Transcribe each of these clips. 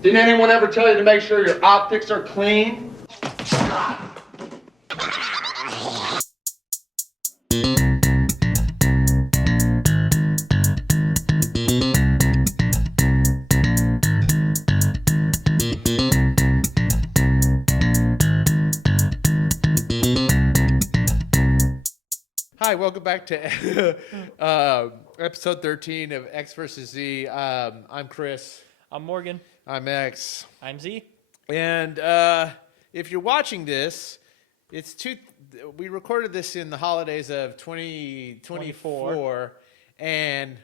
Didn't anyone ever tell you to make sure your optics are clean? Hi, welcome back to episode 13 of X versus Z. I'm Chris. I'm Morgan. I'm X. I'm Z. And if you're watching this, we recorded this in the holidays of 2024, and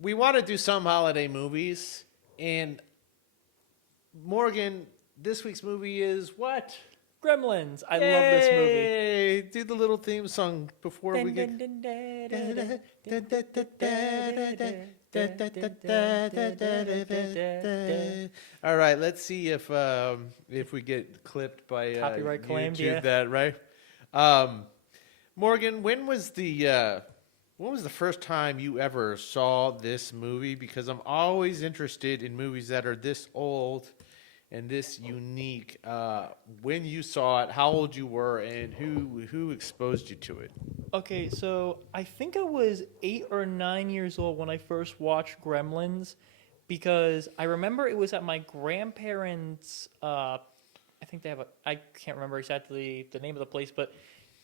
we want to do some holiday movies. And Morgan, this week's movie is what? Gremlins. I love this movie. Hey, do the little theme song before we get. All right, let's see if we get clipped by Copyright claimed, YouTube. yeah. That right? Morgan, when was the first time you ever saw this movie? Because I'm always interested in movies that are this old and this unique. When you saw it, how old you were, and who exposed you to it? Okay, so I think I was 8 or 9 years old when I first watched Gremlins, because I remember it was at my grandparents'. I think they have I can't remember exactly the name of the place, but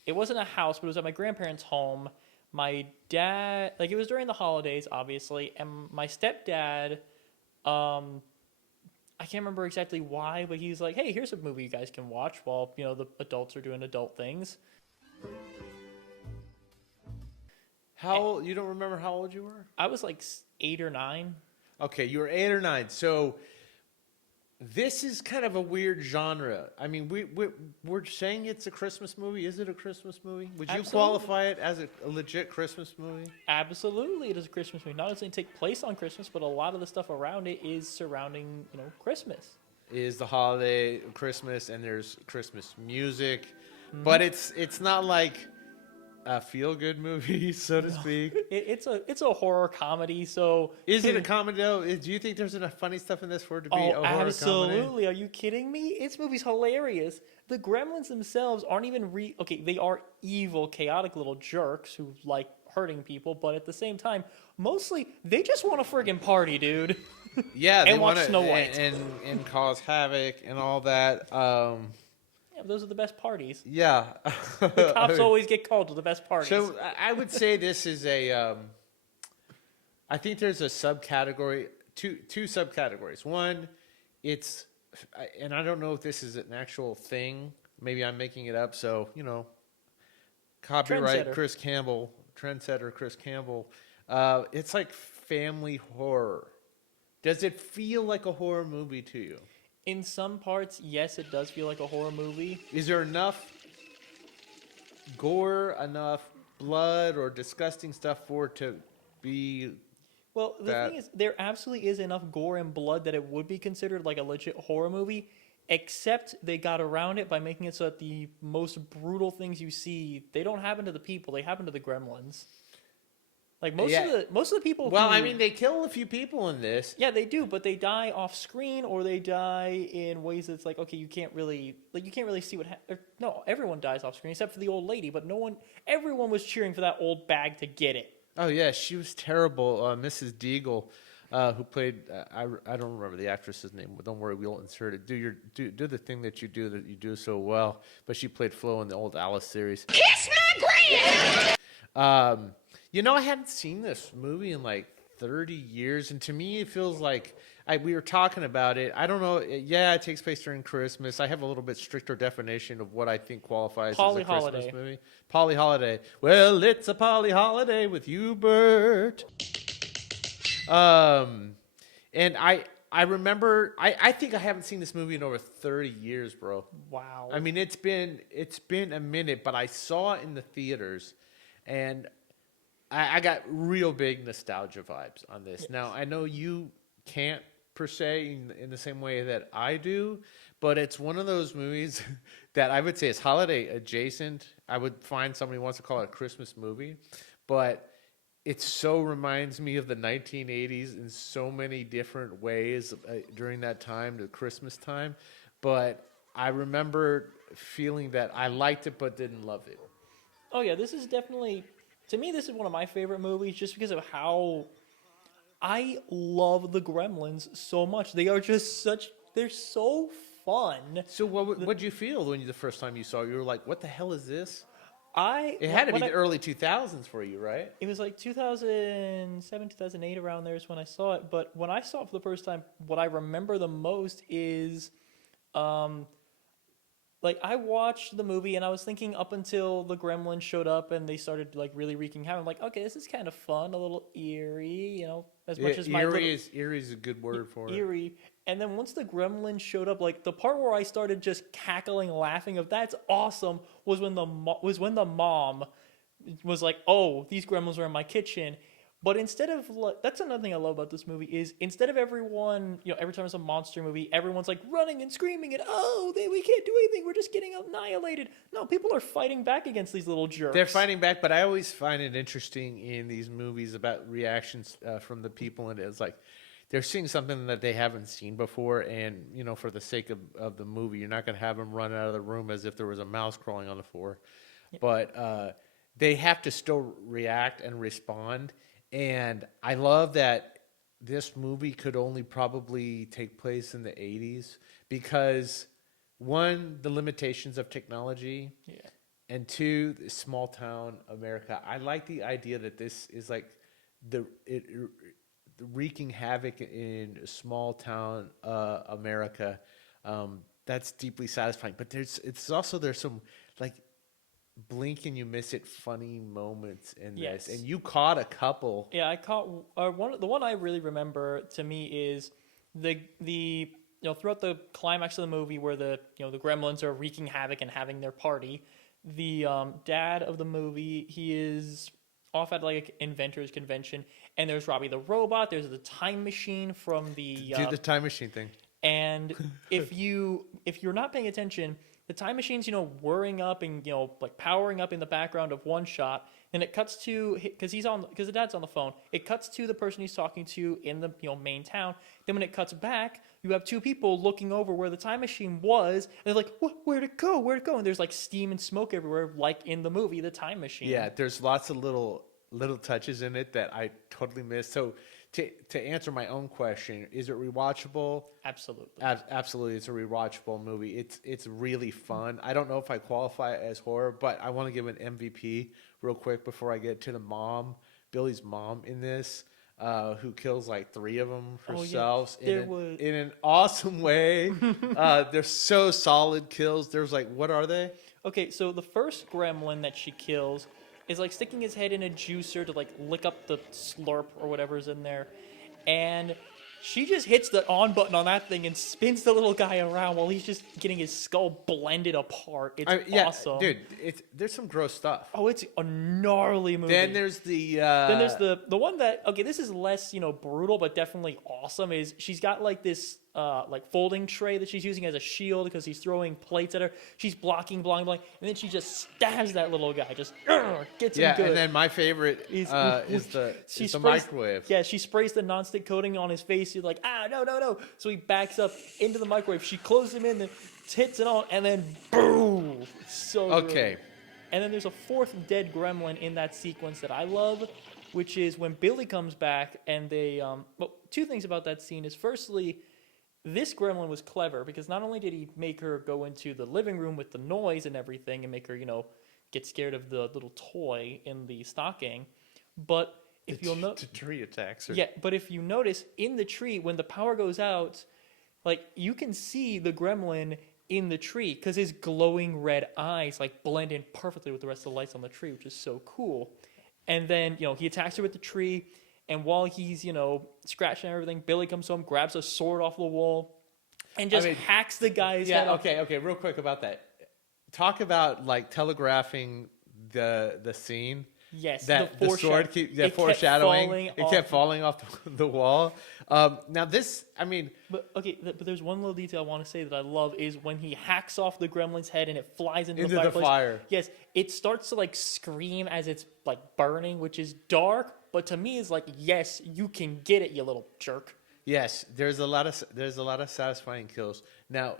it wasn't a house, but it was at my grandparents' home. My dad, it was during the holidays, obviously, and my stepdad, I can't remember exactly why, but he's like, "Hey, here's a movie you guys can watch while the adults are doing adult things." You don't remember how old you were? I was like 8 or 9. Okay, you were 8 or 9. So this is kind of a weird genre. I mean, we're saying it's a Christmas movie. Is it a Christmas movie? Would you qualify it as a legit Christmas movie? Absolutely, it is a Christmas movie. Not only does it take place on Christmas, but a lot of the stuff around it is surrounding, Christmas. Is the holiday Christmas, and there's Christmas music, but it's not like a feel-good movie, so to speak. It's a horror comedy. So is it a comedy though? Do you think there's enough funny stuff in this for it to be a horror comedy? Absolutely. Are you kidding me? This movie's hilarious. The Gremlins themselves aren't even okay. They are evil, chaotic little jerks who like hurting people, but at the same time, mostly they just want to friggin' party, dude. Yeah, and watch Snow White and cause havoc and all that. Yeah, those are the best parties. Yeah. The cops always get called to the best parties. So I would say this is I think there's a subcategory, two subcategories. One, and I don't know if this is an actual thing. Maybe I'm making it up. So, copyright Trendsetter. Chris Campbell, trendsetter Chris Campbell. It's like family horror. Does it feel like a horror movie to you? In some parts, yes, it does feel like a horror movie. Is there enough gore, enough blood, or disgusting stuff for it to be? Well, the thing is, there absolutely is enough gore and blood that it would be considered like a legit horror movie, except they got around it by making it so that the most brutal things you see, they don't happen to the people, they happen to the gremlins. Like most of the people. Well, I mean, they kill a few people in this. Yeah, they do, but they die off screen, or they die in ways that's like, okay, you can't really see what. No, everyone dies off screen except for the old lady, but everyone was cheering for that old bag to get it. Oh yeah, she was terrible, Mrs. Deagle, who played. I don't remember the actress's name, but don't worry, we'll insert it. Do the thing that you do so well. But she played Flo in the old Alice series. Kiss my grand! I hadn't seen this movie in like 30 years, and to me, it feels like we were talking about it. I don't know. Yeah, it takes place during Christmas. I have a little bit stricter definition of what I think qualifies as a Christmas movie. Polly Holiday. Well, it's a Polly Holiday with you, Bert. And I remember. I think I haven't seen this movie in over 30 years, bro. Wow. I mean, it's been a minute, but I saw it in the theaters, and I got real big nostalgia vibes on this. Yes. Now, I know you can't, per se, in the same way that I do, but it's one of those movies that I would say is holiday adjacent. I would find somebody who wants to call it a Christmas movie, but it so reminds me of the 1980s in so many different ways during that time, the Christmas time. But I remember feeling that I liked it but didn't love it. Oh yeah, this is definitely, to me, this is one of my favorite movies just because of how I love the Gremlins so much. They are just they're so fun. So what'd you feel when the first time you saw it? You were like, what the hell is this? It had to be when the early 2000s for you, right? It was like 2007, 2008 around there is when I saw it. But when I saw it for the first time, what I remember the most is, like I watched the movie and I was thinking up until the Gremlins showed up and they started like really wreaking havoc. I'm like, okay, this is kind of fun, a little eerie, you know, as much as my eerie is a good word for it. eerie. And then once the Gremlins showed up, like the part where I started just cackling, laughing of that's awesome was when the mom was like, "Oh, these Gremlins are in my kitchen." But instead of that's another thing I love about this movie is instead of everyone, you know, every time it's a monster movie, everyone's like running and screaming and we can't do anything, we're just getting annihilated. No, people are fighting back against these little jerks. They're fighting back, but I always find it interesting in these movies about reactions from the people, and it's like they're seeing something that they haven't seen before, and you know, for the sake of the movie, you're not going to have them run out of the room as if there was a mouse crawling on the floor, but they have to still react and respond. And I love that this movie could only probably take place in the 80s because, one, the limitations of technology, and two, the small town America. I like the idea that this is like the wreaking havoc in small town America. That's deeply satisfying. But there's some like blink and you miss it funny moments in this, and you caught a couple. Yeah, I caught the one I really remember to me is the you know, throughout the climax of the movie where the Gremlins are wreaking havoc and having their party, the dad of the movie, he is off at like an inventors convention, and there's Robbie the robot, there's the time machine from the do the time machine thing, and if you're not paying attention, the time machine's, you know, whirring up and, you know, like powering up in the background of one shot. And it cuts to, because the dad's on the phone. It cuts to the person he's talking to in the, you know, main town. Then when it cuts back, you have two people looking over where the time machine was. And they're like, where'd it go? Where'd it go? And there's like steam and smoke everywhere, like in the movie, The Time Machine. Yeah, there's lots of little touches in it that I totally missed. So to answer my own question, is it rewatchable? Absolutely. Absolutely, it's a rewatchable movie. It's really fun. I don't know if I qualify as horror, but I want to give an MVP real quick before I get to the mom, Billy's mom in this, who kills like 3 of them herself in an awesome way. They're so solid kills. There's like, what are they? Okay, so the first gremlin that she kills is like sticking his head in a juicer to like lick up the slurp or whatever's in there. And she just hits the on button on that thing and spins the little guy around while he's just getting his skull blended apart. It's awesome. Dude, there's some gross stuff. Oh, it's a gnarly movie. Then there's the the one that, okay, this is less, you know, brutal, but definitely awesome, is she's got like this like folding tray that she's using as a shield because he's throwing plates at her. She's blocking, and then she just stabs that little guy, just gets him good. And then my favorite is the microwave. Yeah, she sprays the nonstick coating on his face. He's like, no. So he backs up into the microwave. She closes him in, then hits it on, and then boom. So okay. Good. And then there's a 4th dead gremlin in that sequence that I love, which is when Billy comes back and they well, 2 things about that scene is, firstly, this gremlin was clever because not only did he make her go into the living room with the noise and everything and make her, you know, get scared of the little toy in the stocking, but if you'll note, the tree attacks her. Yeah, but if you notice in the tree when the power goes out, like you can see the gremlin in the tree because his glowing red eyes like blend in perfectly with the rest of the lights on the tree, which is so cool. And then, you know, he attacks her with the tree. And while he's, you know, scratching everything, Billy comes home, grabs a sword off the wall, and just hacks the guy's head off. Okay, real quick about that. Talk about, like, telegraphing the scene. Yes, that the sword foreshadowing. It kept falling off the wall. Now this, I mean, but there's one little detail I want to say that I love is when he hacks off the gremlin's head and it flies into the fireplace. fire. Yes, it starts to like scream as it's like burning, which is dark But to me, it's like, yes, you can get it, you little jerk. Yes, there's a lot of satisfying kills. Now,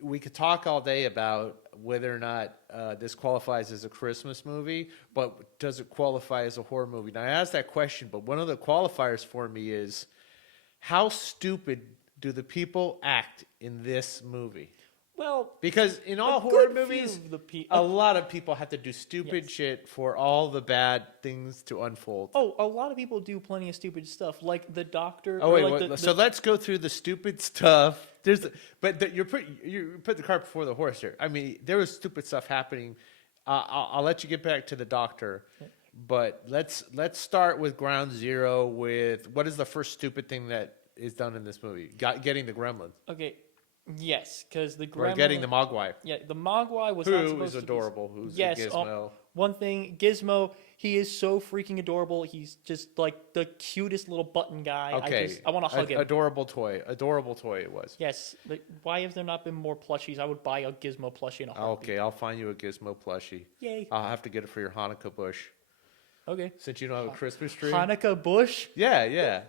we could talk all day about whether or not this qualifies as a Christmas movie, but does it qualify as a horror movie? Now, I asked that question, but one of the qualifiers for me is how stupid do the people act in this movie? Well, Because in all a horror good few movies, of the a lot of people have to do stupid Yes. shit for all the bad things to unfold. Oh, a lot of people do plenty of stupid stuff, like the doctor. Oh or wait, like so let's go through the stupid stuff. You put the cart before the horse here. I mean, there was stupid stuff happening. I'll let you get back to the doctor, but let's start with ground zero. With what is the first stupid thing that is done in this movie? Getting the Gremlins Okay, yes, because the or gremlin. getting the Mogwai, Yeah, the Mogwai was not who supposed is to be. adorable. Who's Yes, a Gizmo. one thing, Gizmo, he is so freaking adorable. He's just like the cutest little button guy. Okay, I want to hug him. Adorable toy it was. Yes. Why have there not been more plushies? I would buy a Gizmo plushie in a heartbeat. Okay, I'll find you a Gizmo plushie. Yay. I'll have to get it for your Hanukkah bush Okay. since you don't have a Christmas tree. Hanukkah bush. Yeah.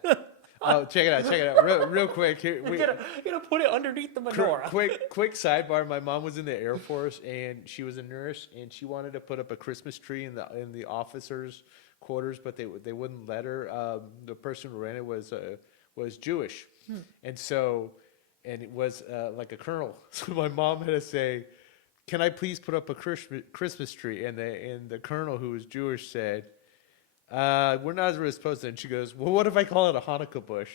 Oh, check it out. Real quick. Here, You're gonna put it underneath the menorah. quick sidebar. My mom was in the Air Force and she was a nurse and she wanted to put up a Christmas tree in the officers' quarters, but they wouldn't let her. The person who ran it was Jewish, and it was like a colonel. So my mom had to say, "Can I please put up a Christmas tree?" And the colonel, who was Jewish, said, we're not really supposed to. And she goes, well, what if I call it a Hanukkah bush?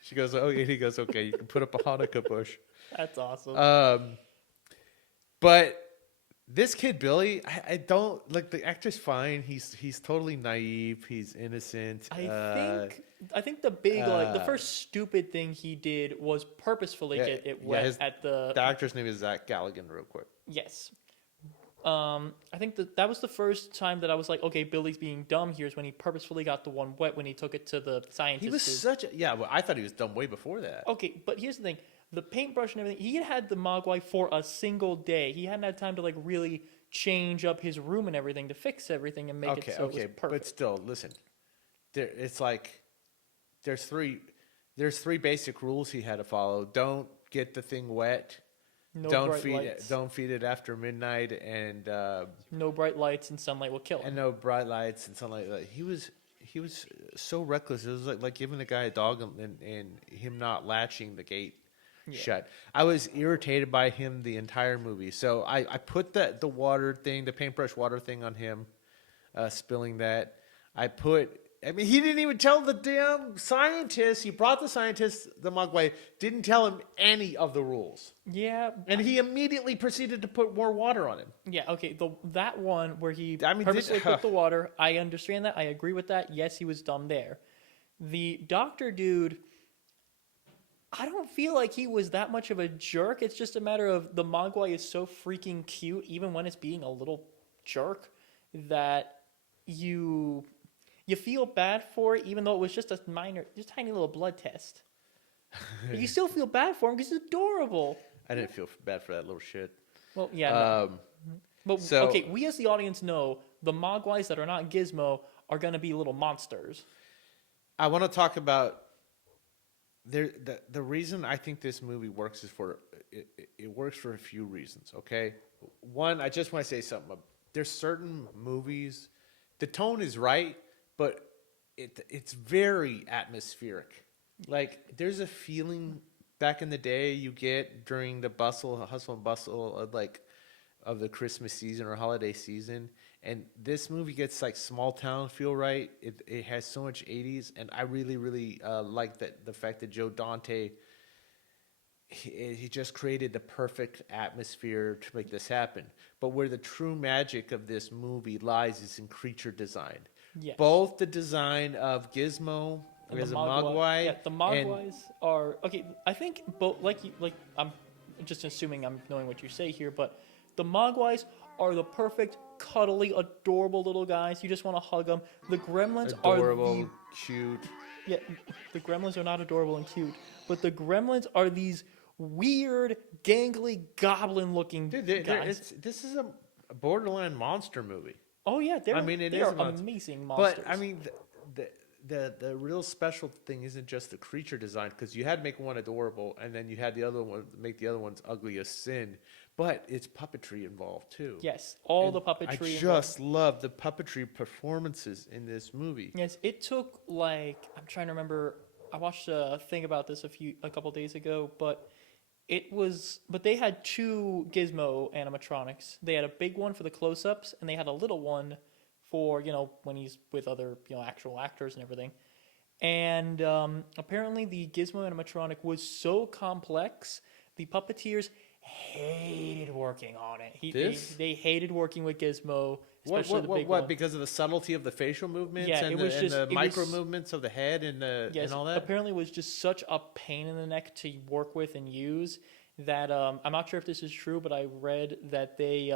She goes, oh, and he goes, okay, you can put up a Hanukkah bush. That's awesome. But this kid, Billy, I don't, like, the actor's fine. He's totally naive. He's innocent. I think the big the first stupid thing he did was purposefully get it wet at the. The actor's name is Zach Galligan, real quick. Yes. I think that was the first time that I was like, okay, Billy's being dumb here is when he purposefully got the one wet when he took it to the scientist. He was well, I thought he was dumb way before that. Okay, but here's the thing. The paintbrush and everything, he had the Mogwai for a single day. He hadn't had time to like really change up his room and everything to fix everything and make it so it was perfect. But still, listen. It's like there's three basic rules he had to follow. Don't get the thing wet. Don't feed it after midnight, and no bright lights and sunlight will kill him. And no bright lights and sunlight. He was so reckless. It was like giving a guy a dog and him not latching the gate shut. I was irritated by him the entire movie. So I put the water thing, the paintbrush water thing on him, spilling that. He didn't even tell the damn scientist. He brought the scientist, the Mogwai, didn't tell him any of the rules. Yeah. And he immediately proceeded to put more water on him. Yeah, okay. That one where he purposely put the water, I understand that. I agree with that. Yes, he was dumb there. The doctor dude, I don't feel like he was that much of a jerk. It's just a matter of the Mogwai is so freaking cute, even when it's being a little jerk, that you feel bad for it, even though it was just a tiny little blood test. But you still feel bad for him because he's adorable. I didn't feel bad for that little shit. Well, yeah. No. But okay, we as the audience know the Mogwais that are not Gizmo are going to be little monsters. I want to talk about the reason I think this movie works is it works for a few reasons. Okay, one, I just want to say something. There's certain movies, the tone is right, but it's very atmospheric. Like there's a feeling back in the day you get during the hustle and bustle of the Christmas season or holiday season, and this movie gets like small town feel right. It has so much 80s, and I really like the fact that Joe Dante he just created the perfect atmosphere to make this happen. But where the true magic of this movie lies is in creature design. Yes. Both the design of Gizmo as a Mogwai. Yeah, the Mogwais are okay. I think both. I'm just assuming I'm knowing what you say here, but the Mogwais are the perfect, cuddly, adorable little guys. You just want to hug them. The Gremlins adorable, cute. Yeah, the Gremlins are not adorable and cute, but the Gremlins are these weird, gangly, goblin-looking guys. This is a borderline monster movie. Oh yeah, they're amazing monsters. But I mean, the real special thing isn't just the creature design, because you had to make one adorable, and then you had the other one make the other ones ugly as sin. But it's puppetry involved too. Yes, all And the puppetry. I involved. just love the puppetry performances in this movie. Yes, it took like I'm trying to remember. I watched a thing about this a couple days ago, but they had two Gizmo animatronics. They had a big one for the close-ups, and they had a little one for when he's with other actual actors and everything. And apparently, the Gizmo animatronic was so complex, the puppeteers hated working on it. They hated working with Gizmo, especially the big one. Because of the subtlety of the facial movements Yeah, and the micro movements of the head and all that? Apparently it was just such a pain in the neck to work with and use that I'm not sure if this is true, but I read that they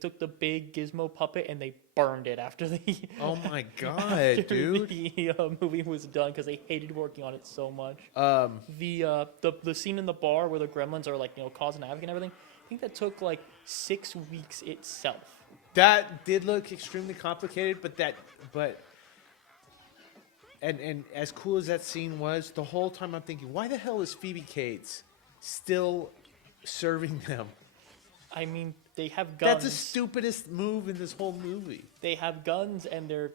took the big Gizmo puppet and they burned it after the Oh my god, dude! The movie was done because they hated working on it so much. The scene in the bar where the Gremlins are causing havoc and everything, I think that took like 6 weeks itself. That did look extremely complicated, and as cool as that scene was, the whole time I'm thinking, why the hell is Phoebe Cates still serving them? I mean, they have guns. That's the stupidest move in this whole movie. They have guns, and they're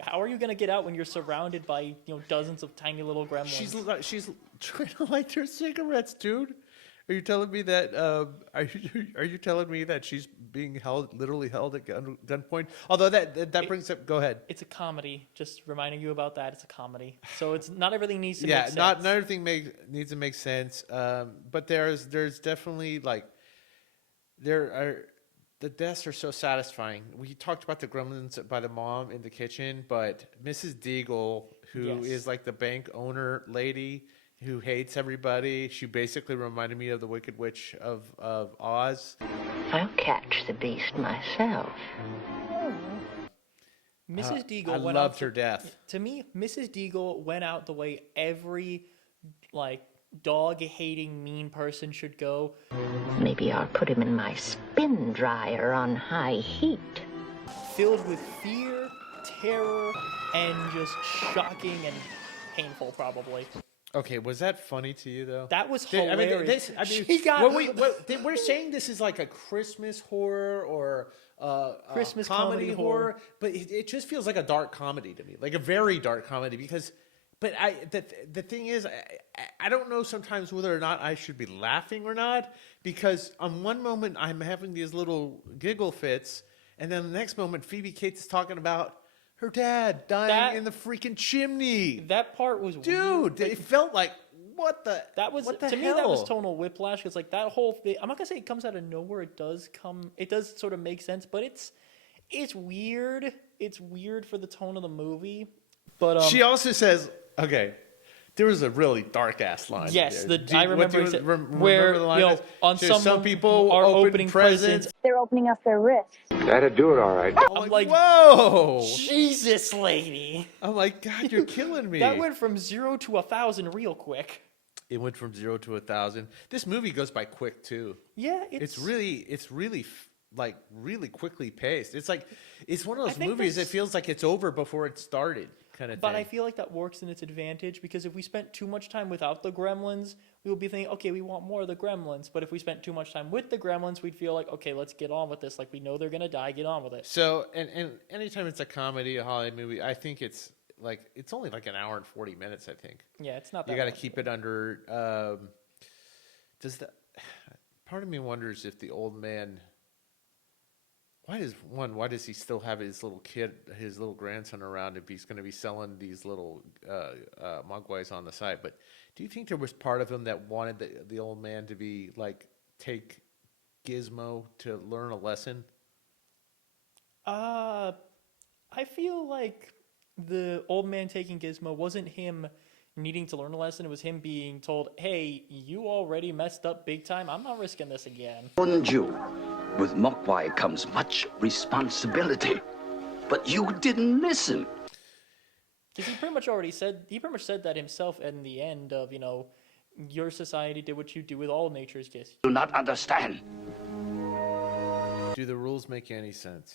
how are you gonna get out when you're surrounded by dozens of tiny little Gremlins? She's trying to light their cigarettes, dude. Are you telling me that? Are you telling me that she's being literally held at gunpoint? Although that brings up. Go ahead. It's a comedy. Just reminding you about that. It's a comedy, so it's not everything needs to make sense. Yeah, not everything needs to make sense. But there's definitely the deaths are so satisfying. We talked about the Gremlins by the mom in the kitchen, but Mrs. Deagle, who is like the bank owner lady who hates everybody, she basically reminded me of the Wicked Witch of Oz. I'll catch the beast myself. Mrs. Deagle I went loved out her death. To me, Mrs. Deagle went out the way every dog-hating mean person should go. Maybe I'll put him in my spin dryer on high heat. Filled with fear, terror, and just shocking and painful, probably. Okay, was that funny to you though? That was hilarious. We're saying this is like a Christmas horror or Christmas comedy horror, but it just feels like a dark comedy to me, like a very dark comedy. But the thing is, I don't know sometimes whether or not I should be laughing or not, because on one moment I'm having these little giggle fits, and then the next moment Phoebe Cates is talking about her dad dying in the freaking chimney. That part was dude. Weird. It felt like what the to me that was tonal whiplash. Because that whole thing, I'm not gonna say it comes out of nowhere. It does sort of make sense, but it's weird. It's weird for the tone of the movie. But she also says, okay, there was a really dark ass line. Yes, there. I remember where the line is? Some people are opening presents. They're opening up their wrists. That'd do it all right. I'm like, whoa, Jesus, lady! I'm like, God, you're killing me. That went from 0 to 1,000 real quick. It went from 0 to 1,000. This movie goes by quick too. Yeah, it's really really quickly paced. It's one of those movies that feels like it's over before it started. Kind of but thing. I feel like that works in its advantage, because if we spent too much time without the Gremlins, we would be thinking, okay, we want more of the Gremlins. But if we spent too much time with the Gremlins, we'd feel like, okay, let's get on with this. Like, we know they're gonna die, get on with it. So, and anytime it's a comedy, a Hollywood movie, I think it's only like an hour and 40 minutes. I think. Yeah, it's not that. You got to keep it under. Part of me wonders if the old man. Why does he still have his little grandson around if he's going to be selling these little Mogwais on the side? But do you think there was part of him that wanted the old man to be take Gizmo to learn a lesson? I feel like the old man taking Gizmo wasn't him needing to learn a lesson. It was him being told, hey, you already messed up big time. I'm not risking this again. Warned you. With Mogwai comes much responsibility. But you didn't listen. Because he pretty much said that himself in the end of, your society did what you do with all nature's gifts. Do not understand. Do the rules make any sense?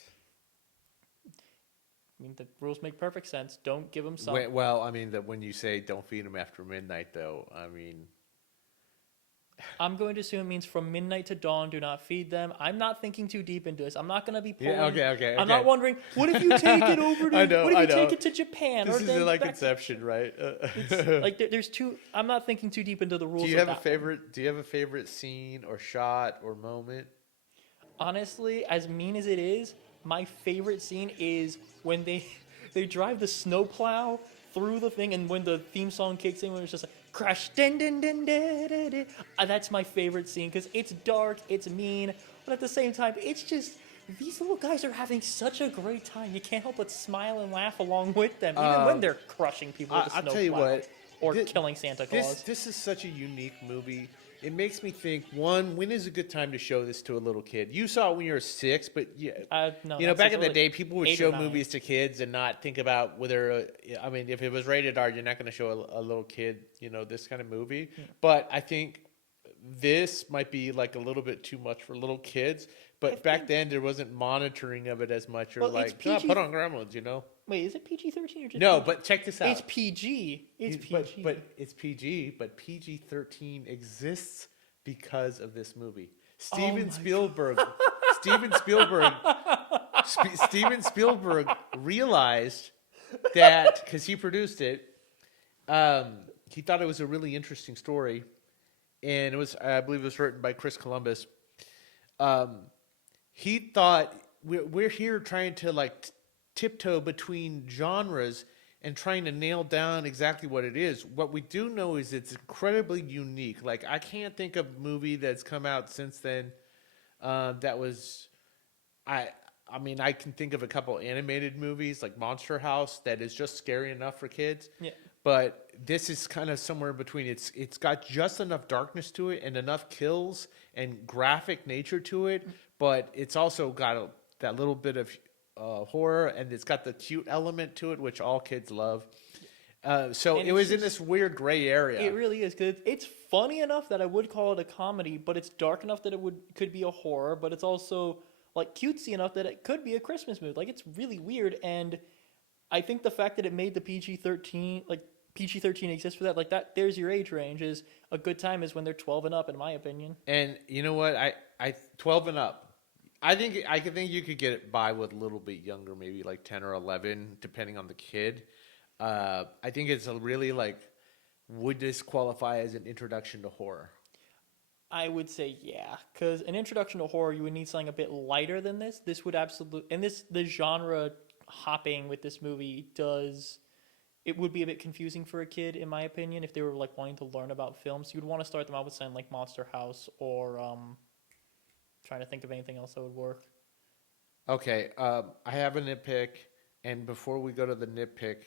I mean, the rules make perfect sense. Don't give them some. Well, I mean, when you say don't feed them after midnight, though, I mean, I'm going to assume it means from midnight to dawn, do not feed them. I'm not thinking too deep into this. I'm not going to be pulling. Yeah, okay. I'm not wondering, what if you take it over to, I know, what if you I know. take it to Japan? this or is then like back to- Inception, right? It's, like, there's two, I'm not thinking too deep into the rules Do you of have a that favorite? Do you have a favorite scene or shot or moment? Honestly, as mean as it is, my favorite scene is when they drive the snowplow through the thing, and when the theme song kicks in, when it's just like crash, din din din din din. Din. That's my favorite scene because it's dark, it's mean, but at the same time, it's just these little guys are having such a great time. You can't help but smile and laugh along with them, even when they're crushing people with a I'll snowplow tell you what, or thi- killing Santa Claus. This is such a unique movie. It makes me think, one, when is a good time to show this to a little kid? You saw it when you were 6, but No, you know, that's back in the like day, people would 8 or show 9. movies to kids and not think about whether, I mean, if it was rated R, you're not going to show a little kid, you know, this kind of movie. But I think this might be like a little bit too much for little kids. But back then, there wasn't monitoring of it as much. Or Well, it's like, oh, PG put on Gremlins, you know? Wait, is it PG-13 or just No, PG? but check this out. It's PG. It's PG. But it's PG, but PG-13 exists because of this movie. Steven Spielberg realized that, because he produced it, he thought it was a really interesting story, and it was, I believe it was written by Chris Columbus. He thought we're here trying to like tiptoe between genres and trying to nail down exactly what it is. What we do know is it's incredibly unique. Like, I can't think of a movie that's come out since then that was, I mean, I can think of a couple animated movies like Monster House that is just scary enough for kids. Yeah. But this is kind of somewhere in between. It's got just enough darkness to it and enough kills and graphic nature to it, but it's also got that little bit of horror, and it's got the cute element to it, which all kids love. So And it it's was in just- this weird gray area. It really is because it's funny enough that I would call it a comedy, but it's dark enough that could be a horror, but it's also like cutesy enough that it could be a Christmas movie. Like, it's really weird, and I think the fact that it made the PG-13 exists for that, like that. There's your age range is a good time is when they're 12 and up, in my opinion. And you know what? I 12 and up. I think you could get it by with a little bit younger, maybe like 10 or 11, depending on the kid. I think it's a really like, would this qualify as an introduction to horror? I would say yeah, because an introduction to horror, you would need something a bit lighter than this. This would absolutely, and the genre hopping with this movie it would be a bit confusing for a kid, in my opinion, if they were like wanting to learn about films. You'd want to start them out with something like Monster House or trying to think of anything else that would work. Okay, I have a nitpick, and before we go to the nitpick,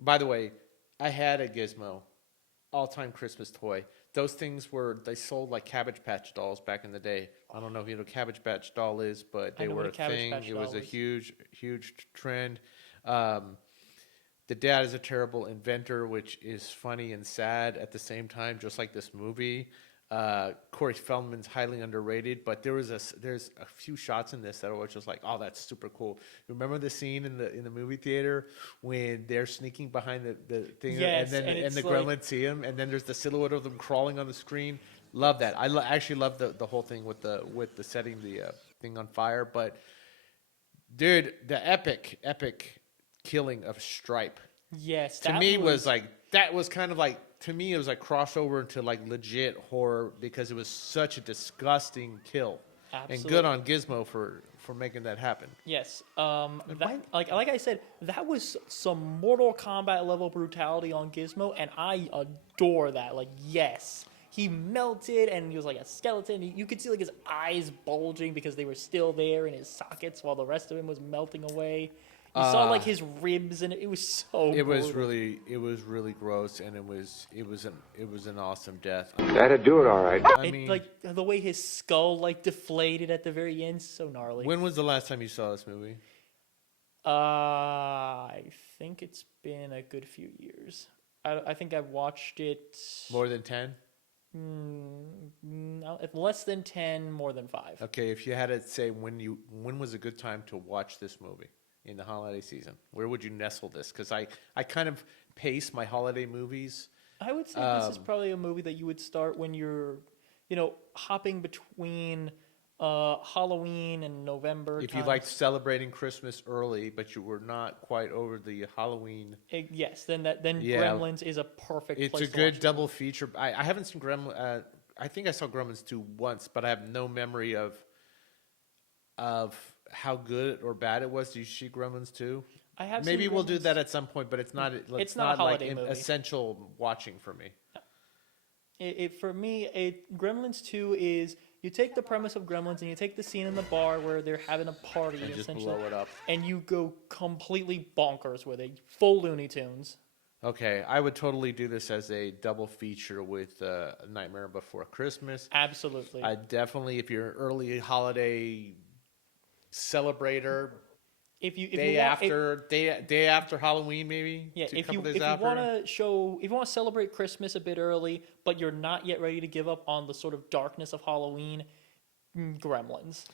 by the way, I had a Gizmo, all-time Christmas toy. Those things they sold like Cabbage Patch dolls back in the day. I don't know if you know what a Cabbage Patch doll is, but I they know were what a a Cabbage thing. Patch It was doll a is. huge trend. The dad is a terrible inventor, which is funny and sad at the same time, just like this movie. Corey Feldman's highly underrated, but there's a few shots in this that was just like, oh, that's super cool. Remember the scene in the movie theater when they're sneaking behind the thing, Yes, and and it's the like- gremlins see him, and then there's the silhouette of them crawling on the screen. Love that. I actually love the whole thing with the setting the thing on fire. But dude, the epic killing of Stripe Yes, to me was like, that was kind of like, to me it was like crossover into like legit horror because it was such a disgusting kill. And good on Gizmo for making that happen. Yes. Like I said, that was some Mortal Kombat level brutality on Gizmo, and I adore that. Like, yes. He melted, and he was like a skeleton. You could see like his eyes bulging because they were still there in his sockets while the rest of him was melting away. You saw like his ribs, and it was so. It was brutal. really gross, and it was an awesome death. That'd do it all right. I mean, like the way his skull like deflated at the very end, so gnarly. when was the last time you saw this movie? I think it's been a good few years. I think I've watched it. More than 10? No, less than 10, more than 5. Okay, if you had to say when was a good time to watch this movie in the holiday season? Where would you nestle this? Because I kind of pace my holiday movies. I would say this is probably a movie that you would start when you're, hopping between Halloween and November. If you liked celebrating Christmas early, but you were not quite over the Halloween. Yes, then Yeah. Gremlins is a perfect. It's place a to good watch double feature. I haven't seen Gremlins. I think I saw Gremlins 2 once, but I have no memory of how good or bad it was. Do you see Gremlins 2? I have. Maybe seen we'll do Gremlins. that at some point, but it's not. It's not a holiday like movie. essential watching for me. For me, Gremlins 2 is you take the premise of Gremlins and you take the scene in the bar where they're having a party And just essentially, blow it up. and you go completely bonkers with it, full Looney Tunes. Okay, I would totally do this as a double feature with Nightmare Before Christmas. Absolutely. I definitely, if you're an early holiday celebrator, if you day want, day after Halloween, maybe. yeah, if you days want to celebrate Christmas a bit early, but you're not yet ready to give up on the sort of darkness of Halloween, Gremlins.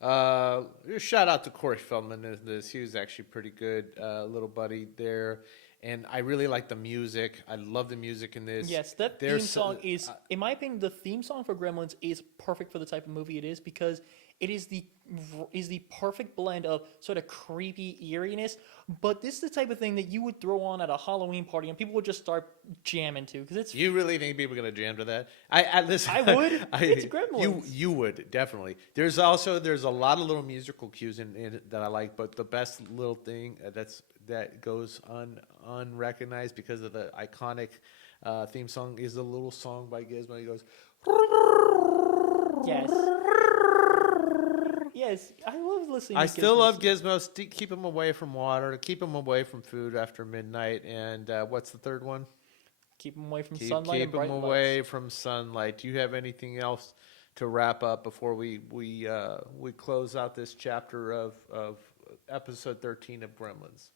Shout out to Corey Feldman in this. He was actually pretty good, little buddy there. And I really like the music. I love the music in this. Yes, that theme song is, in my opinion, the theme song for Gremlins is perfect for the type of movie it is because it is the perfect blend of sort of creepy eeriness. But this is the type of thing that you would throw on at a Halloween party and people would just start jamming to because it's. You really think people are gonna jam to that? I listen. I would. It's Gremlins. You would definitely. There's a lot of little musical cues in it that I like, but the best little thing that goes unrecognized because of the iconic theme song is the little song by Gizmo. He goes. Yes. Yes, I love listening. I to still Gizmo. love Gizmo. Keep him away from water. Keep him away from food after midnight. And what's the third one? Keep them away from sunlight and Keep bright them away from sunlight. Do you have anything else to wrap up before we close out this chapter of episode 13 of Gremlins?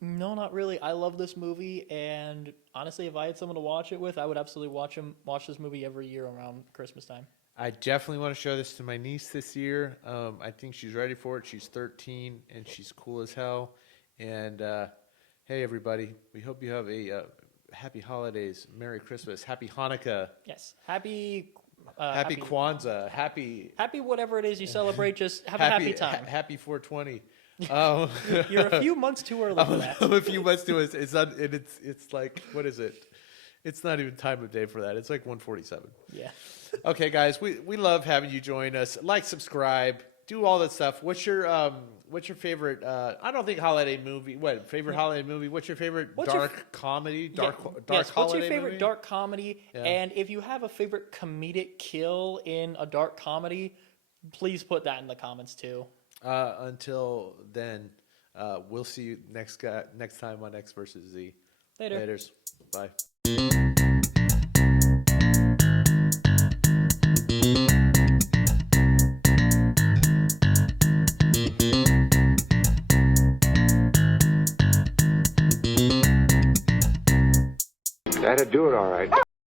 No, not really. I love this movie, and honestly, if I had someone to watch it with, I would absolutely watch this movie every year around Christmas time. I definitely want to show this to my niece this year. I think she's ready for it. She's 13, and she's cool as hell. And hey, everybody, we hope you have a happy holidays, Merry Christmas, Happy Hanukkah, Yes, happy Kwanzaa, happy whatever it is you celebrate. Just have a happy time. Happy 420. You're a few months too early for that. A few months to it. It's not. It's like, what is it? It's not even time of day for that. It's like 1:47. Yeah. Okay, guys, we love having you join us. Like, subscribe, do all that stuff. What's your favorite? I don't think holiday movie. What favorite holiday movie? What's your favorite comedy? Dark Yes. What's holiday your favorite movie? dark comedy? Yeah. And if you have a favorite comedic kill in a dark comedy, please put that in the comments too. Until then, we'll see you next time on X versus Z. Later. Laters. Bye. That'd do it all right.